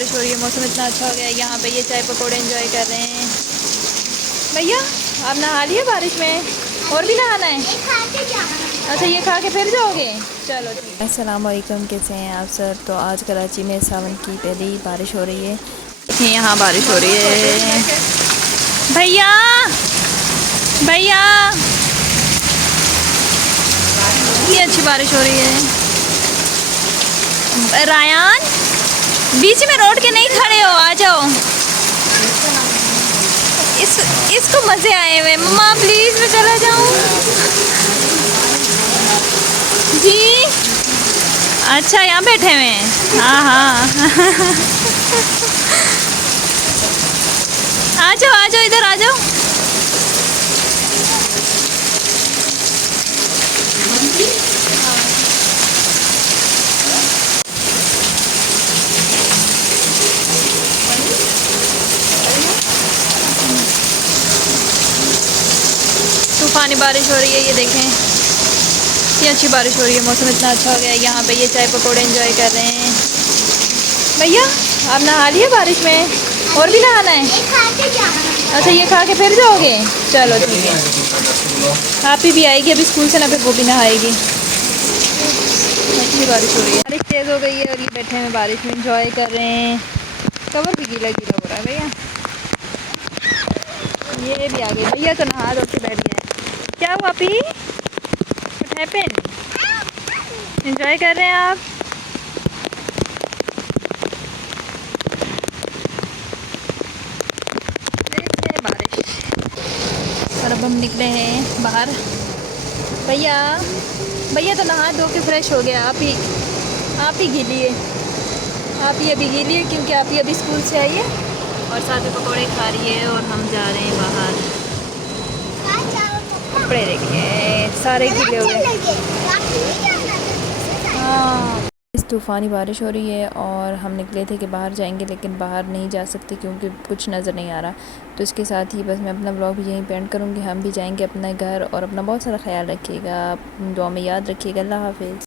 बारिश हो रही है, मौसम इतना अच्छा हो गया है। यहाँ पे ये चाय पकौड़े एंजॉय कर रहे हैं। भैया आप नहा लिए बारिश में? और भी नहाना है? अच्छा ये खा के फिर जाओगे? चलो ठीक है। अस्सलाम वालेकुम, कैसे हैं आप सब? तो आज कराची में सावन की पहली बारिश हो रही है। देखिए यहाँ बारिश हो रही है। भैया भैया ये अच्छी बारिश हो रही है। रायान बीच में रोड के नहीं खड़े हो, आ जाओ। इसको मज़े आए हुए। मम्मा प्लीज़ मैं चला जाऊँ? जी अच्छा यहाँ बैठे हुए हैं। हाँ हाँ आ जाओ इधर आ जाओ। तूफ़ानी बारिश हो रही है, ये देखें ये अच्छी बारिश हो रही है, मौसम इतना अच्छा हो गया है। यहाँ पे ये चाय पकौड़े एंजॉय कर रहे हैं। भैया आप नहा लिए बारिश में? और भी नहाना है? अच्छा ये खा के फिर जाओगे? चलो ठीक है। आप ही भी आएगी अभी स्कूल से ना, फिर वो भी नहाएगी। अच्छी बारिश हो रही है, बारिश तेज़ हो गई है और ये बैठे हैं बारिश में एंजॉय कर रहे हैं। कवर भी गीला गीला हो रहा है भैया। ये भी आ गए भैया तो नहा धो के बैठ गए। क्या हुआ पी? What happened? एंजॉय कर रहे हैं आप? देखिए बारिश। और अब हम निकले हैं बाहर। भैया भैया तो नहा धो के फ्रेश हो गया। आप ही गीली है। आप ही अभी गीली है क्योंकि आप ही अभी स्कूल से आई है और साथ में पकौड़े खा रही है। और हम जा रहे हैं बाहर। कपड़े देखिए सारे गीले हो गए। हाँ इस तूफ़ानी बारिश हो रही है और हम निकले थे कि बाहर जाएंगे, लेकिन बाहर नहीं जा सकते क्योंकि कुछ नज़र नहीं आ रहा। तो इसके साथ ही बस मैं अपना ब्लॉग भी यहीं पेंड करूँगी। हम भी जाएंगे अपने घर और अपना बहुत सारा ख्याल रखिएगा, दुआ में याद रखिएगा। अल्लाह हाफिज़।